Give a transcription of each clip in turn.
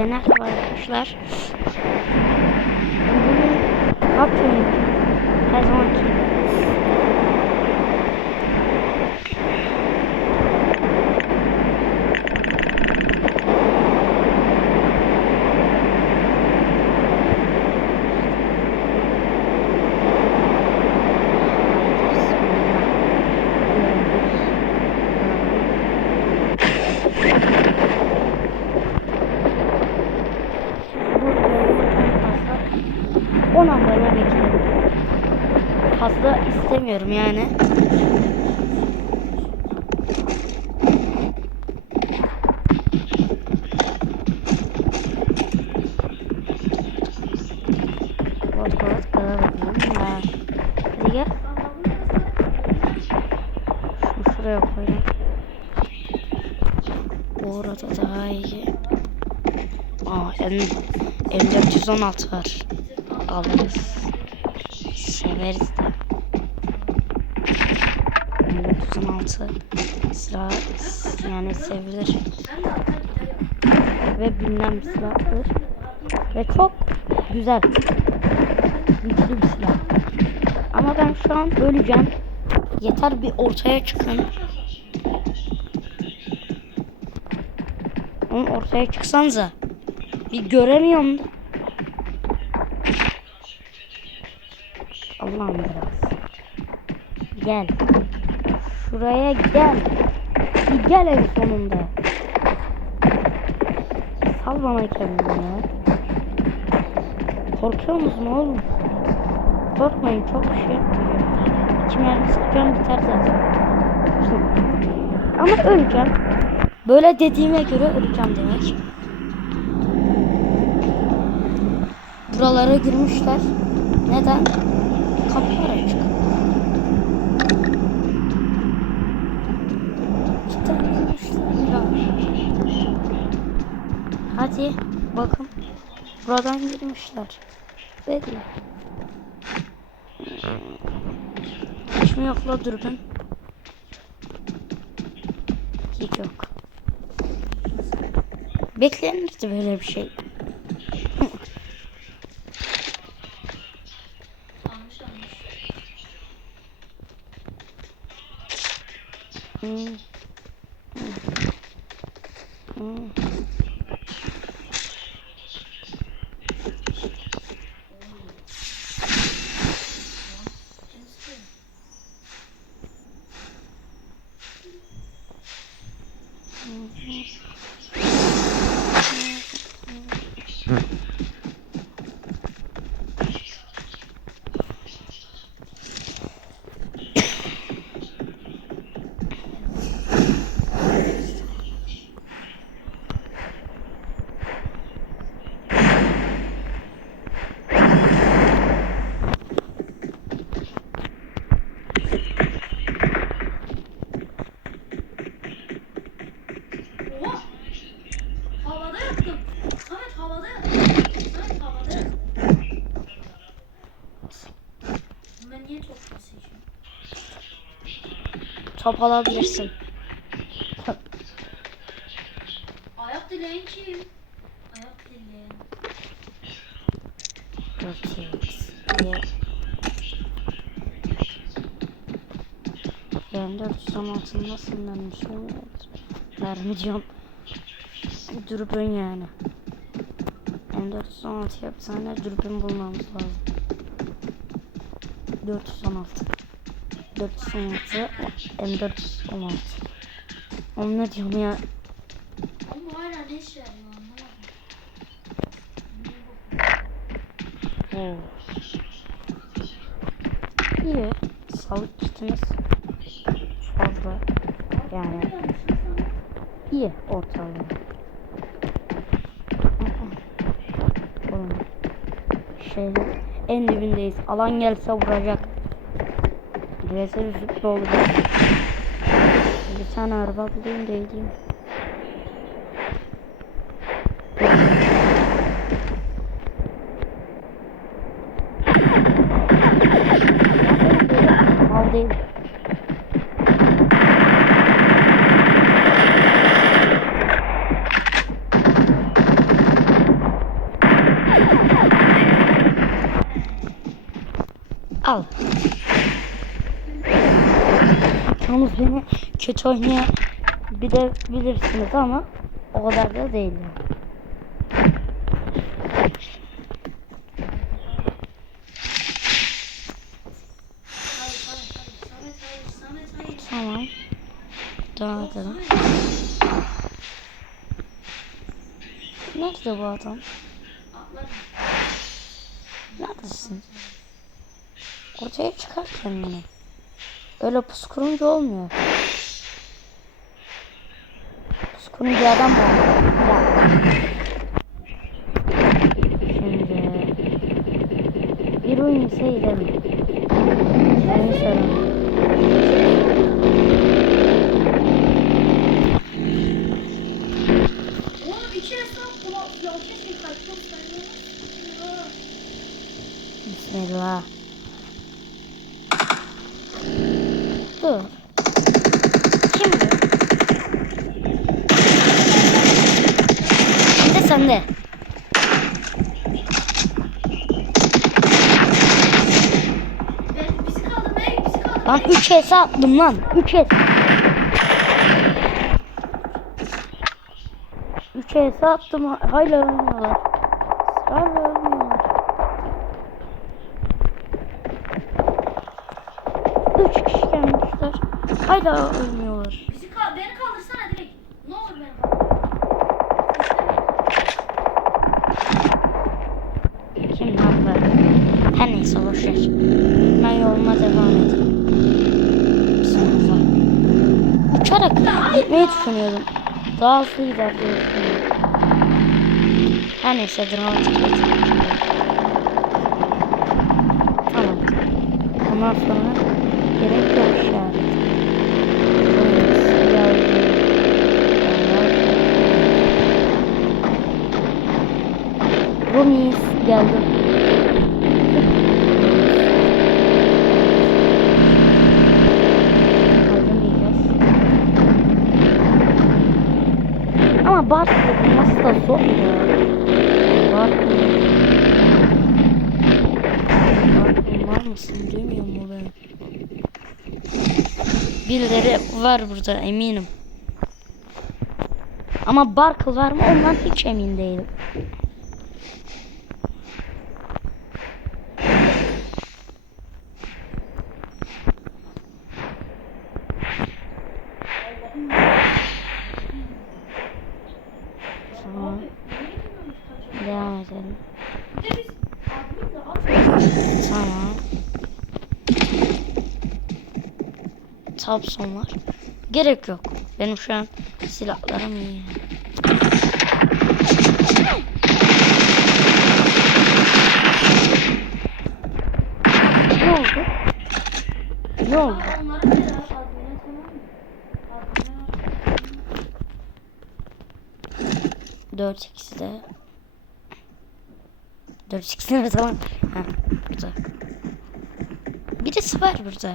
Merhaba arkadaşlar. Bugün oynuyorum. Her zamanki gibi. Bu bölümden fazla 10 abone bekliyorum. Fazla istemiyorum yani. Kod kod kala bakayım ya. Hadi gel. Şunu şuraya koyayım. Orada daha iyi. Aa M, M416 var. Alırız. Bilinen bir silahtır. Ve çok güzel. Güçlü bir silah. Ama ben şu an öleceğim. Yeter bir ortaya çıkın. Oğlum ortaya çıksanıza. Bir göremiyorum. Allah'ım biraz. Gel. Şuraya gel. Bir gel en sonunda. Sal bana kendini ya. Korkuyor musun oğlum? Korkmayın çok bir şey yapmayacağım. İki mermi sıkacağım biter zaten. Ama öleceğim. Böyle dediğime göre öleceğim demek. Buralara girmişler. Neden? Kapılar açık. Cidden girmişler ya. Hadi bakın. Buradan girmişler. Belli. Hiç mi yok la dürbün? Hiç yok. Beklenirdi böyle bir şey. Hmm. Hmm. Oha! Havada yattım. Samet havada yattım. Samet havada yattım. Ben niye top seçiyorum? Top alabilirsin. Ayak dileğin kim? Ayak dileğin. 4x diye. Yani 416 nasıl Mermi diyorum. Dürbün yani. M416 bir tane dürbün bulmamız lazım. 416 416 M416 Onu ne diyorum ya Ama hala ne anlamadım. Oo. İyi. Sağlık kitimiz fazla. Yani iyi ortalama. Şeyde en dibindeyiz. Alan gelse vuracak. Züppe olacak. Bir tane araba bulayım da gideyim. Mal değil. Al. Yalnız beni kötü oynaya bilebilirsiniz ama o kadar da değil. Tamam. Devam edelim. Nerede bu adam? Neredesin? Ortaya çıkar kendini. Öyle pus kurunca olmuyor. Pus kurunca adam? Ya. Şimdi bir oyun ise gidelim. Seni sorun. Oğlum iki Lan git. 3 hesa attım lan. 3 es. 3 hesa attım. Hala ölmüyorlar. Hala ölmüyorlar. 3 kişi gelmişler. Hala ölmüyorlar. Bizi kal beni kaldırsana direkt. Ne olur beni kaldır. Kim bu? Her neyse boşver. Ben yoluma devam edeyim. Bismillah. Uçarak gitmeyi düşünüyordum. Daha hızlı düşünüyorum. Her neyse dramatik Tamam. Ondan sonra gerek yok işaret. Rumis geldi. Ama bak nasıl da zor ya. Bak. Bak var mısın duymuyor mu ben? Birileri var burada eminim. Ama Barkle var mı ondan hiç emin değilim. Devam edelim. Tamam. Thompson var. Gerek yok. Benim şu an silahlarım iyi. Ne oldu? Ne oldu? Ne 4 ikisi. 4 ikisi de tamam. Ha, burada. Birisi var burada.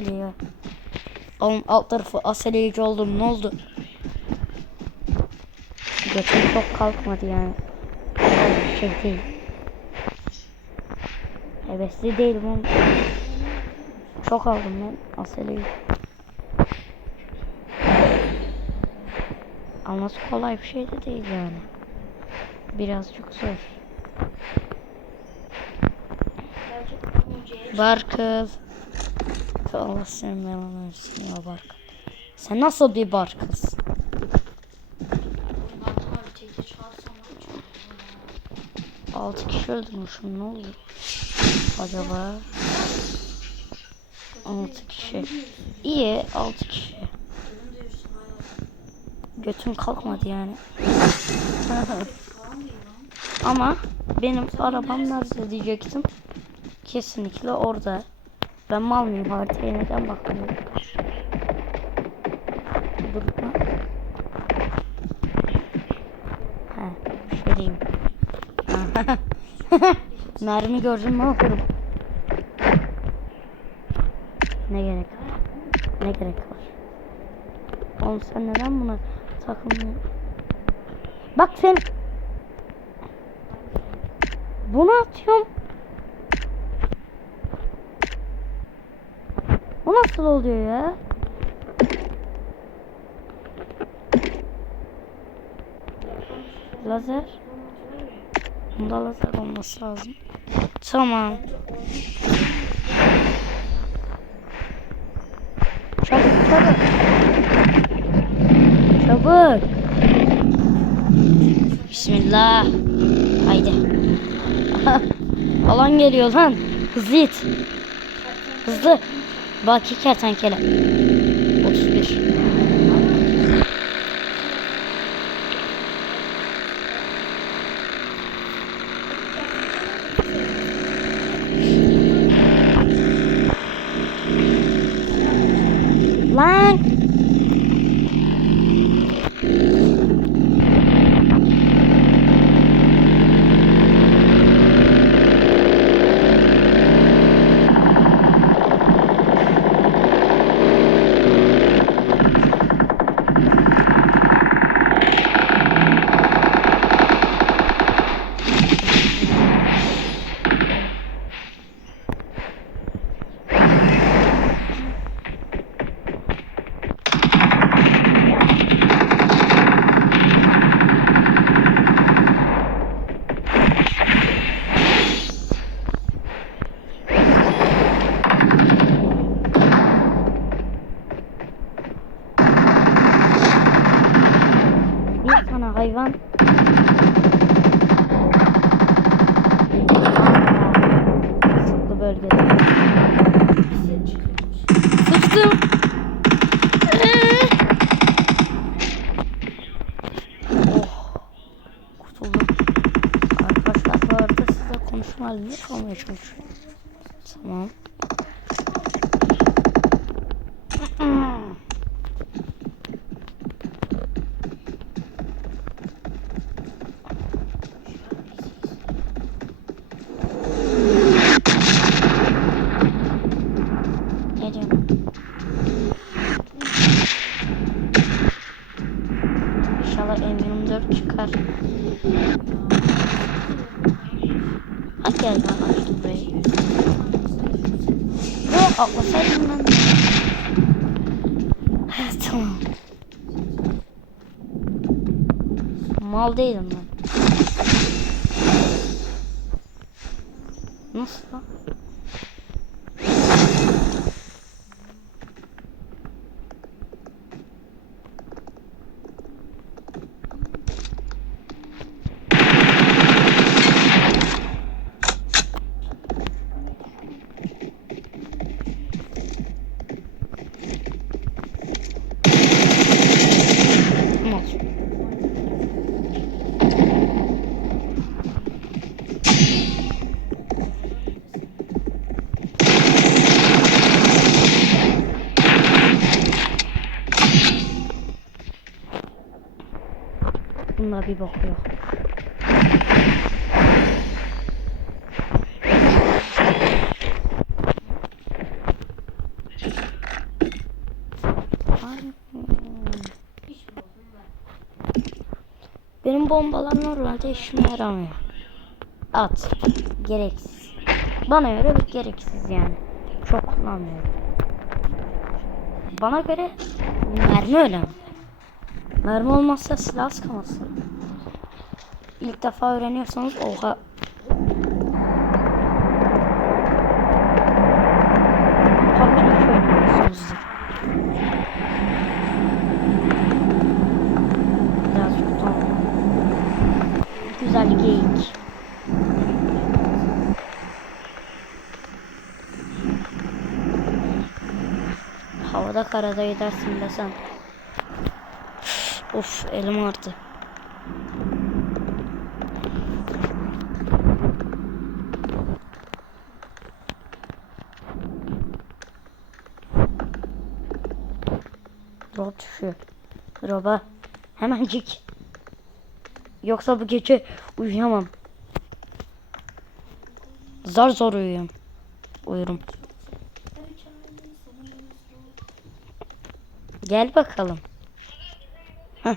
Aseliye. Oğlum alt tarafı aseliyici oldum ne oldu? Götüm çok kalkmadı yani. Bir şey değil. Hevesli değilim oğlum. Çok aldım ben aseliyi. Alması kolay bir şey de değil yani. Birazcık zor. Barkıl. Allah senin belanı versin Barkıl. Sen nasıl bir çok 6 kişi öldürmüşüm ne oldu? Acaba? 6 kişi. İyi 6 kişi. Götüm kalkmadı yani. Ama benim arabam nerede diyecektim. Kesinlikle orada. Ben mal mıyım haritaya neden bakmıyorum? Dur lan. He, diyeyim. Mermi gördüm ne yaparım? Ne gerek var? Ne gerek var? Oğlum sen neden buna takılmıyorsun? Bak sen bunu atıyorum. O nasıl oluyor ya? Lazer. Bunda lazer olması lazım. Tamam. Çabuk çabuk. Çabuk. Bismillah. Haydi. Alan geliyor lan. Hızlı it. Hızlı. Baki kertenkele. Çalışıyorum. Tamam. Mal değilim ben. Nasıl? Mal. Bunda bir bok yok. Benim bombalar normalde işime yaramıyor. At. Gereksiz. Bana göre bir gereksiz yani. Çok kullanmıyorum. Bana göre mermi önemli. Mermi olmazsa silah sıkamazsın. İlk defa öğreniyorsanız oha. Güzel geyik. Havada karada gidersin be sen. Of elim ağrıdı. Drop düşüyor. Drop'a hemencik. Yoksa bu gece uyuyamam. Zar zor uyuyorum. Uyurum. Gel bakalım.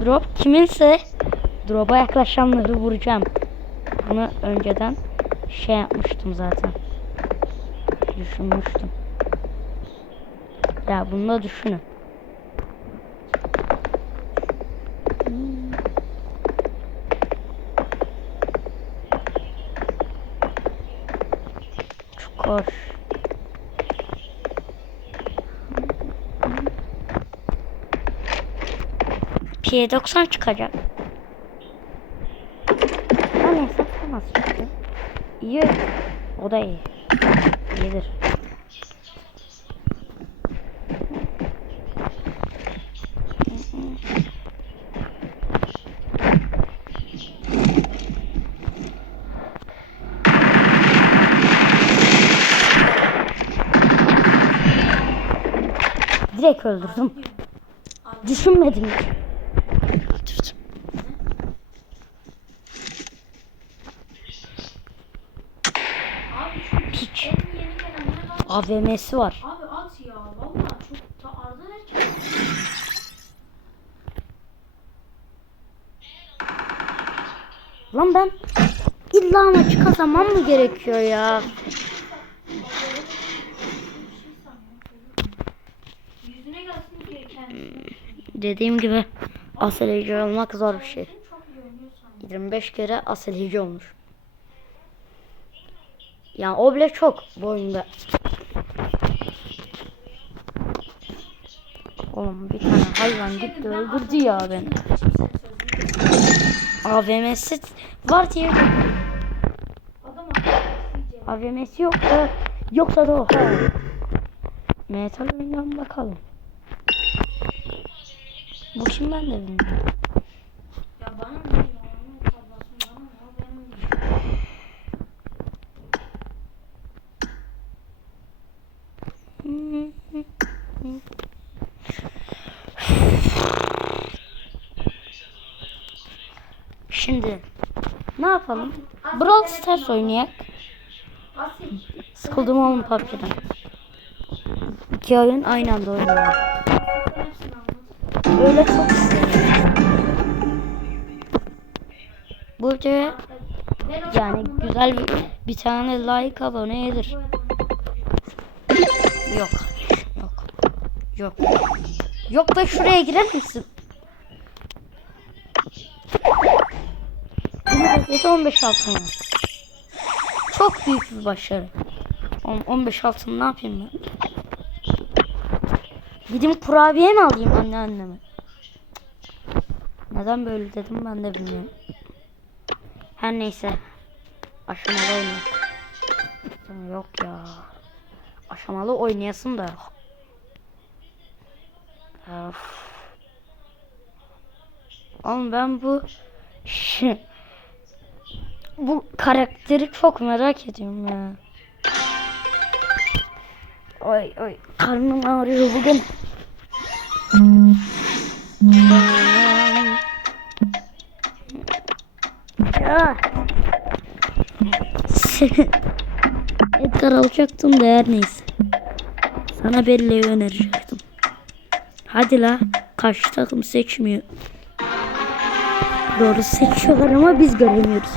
Drop kiminse drop'a yaklaşanları vuracağım. Bunu önceden şey yapmıştım zaten. Düşünmüştüm. Ya bunu da düşünün. Çukur. P90 çıkacak. Neyse tamam çıktı. İyi. O da iyi. İyidir. Direkt öldürdüm. Düşünmedim. Öldürdüm. Piç. AVM'si var. Abi at ya. Valla çok da arda derken. Lan ben illa maçı kazanmam mı gerekiyor ya? Dediğim gibi asileci olmak zor bir şey. Çok iyi oynuyor sanki. 25 kere asileci olmuş. Yani o bile çok bu oyunda. Oğlum bir tane hayvan gitti öldürdü ya beni. AVM'si var diye. AVM'si yok da yoksa da o. Metal oyundan bakalım. Bu kim ben de bilmiyorum. Ya bana ne ya? Şimdi ne yapalım? Brawl Stars oynayak. Sıkıldım oğlum PUBG'den. İki oyun aynı anda oynayalım. Öyle çok o yani güzel bir, bir tane like abone yedir. Yok. Yok. Yok. Yok da şuraya girer misin? 27 15 altın var. Çok büyük bir başarı. On- 15 altın ne yapayım ben? Gideyim kurabiye mi alayım anne anneme? Neden böyle dedim ben de bilmiyorum. Her neyse. Aşamalı oynayalım. Yok ya. Aşamalı oynayasın da yok. Of. Oğlum ben bu bu karakteri çok merak ediyorum ya. Oy oy karnım ağrıyor bugün. Ya. Edgar alacaktım da her neyse. Sana belleği önerecektim. Hadi la. Karşı takım seçmiyor. Doğru seçiyorlar ama biz göremiyoruz.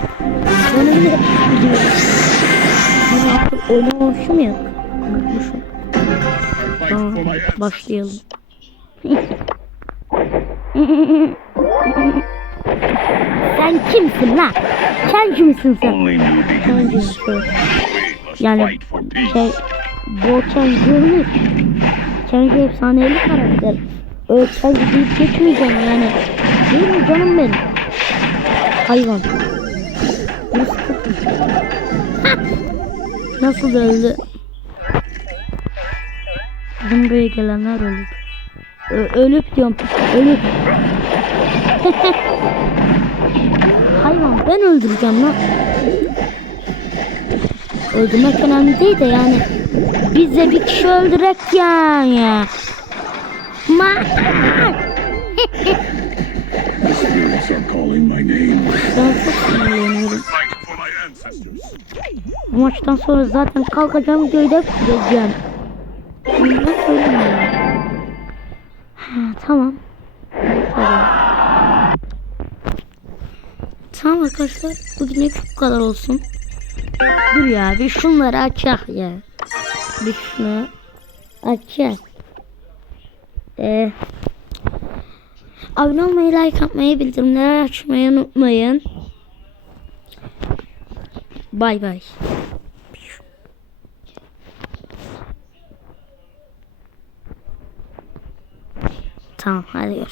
Biliyorum. Ben artık oynamamışım ya. Unutmuşum. Tamam, başlayalım. sen kimsin lan? Sen kimsin sen? Sen kimsin? Yani şey bu Kenji'nin Kenji efsaneli karakter. Öyle Kenji deyip geçmeyeceğim yani. Değil mi canım benim? Hayvan. Nasıl, Nasıl öldü? Bizim buraya gelenler ölüp. Ö- ölüp diyorum. Ölüp. Hayvan ben öldüreceğim lan. Öldürmek önemli değil de yani biz de bir kişi öldürek yani. Ma Spirits are calling my name. ben çok sinirleniyorum. Fight for my ancestors. Bu maçtan sonra zaten kalkacağım. Bunlar ölmüyor. Tamam. Tamam. Tamam arkadaşlar. Bugünlük bu kadar olsun. Dur ya bir şunları açak ya. Bir şunu açak. Ee, abone olmayı, like atmayı, bildirimleri açmayı unutmayın. Bay bay. 看我画的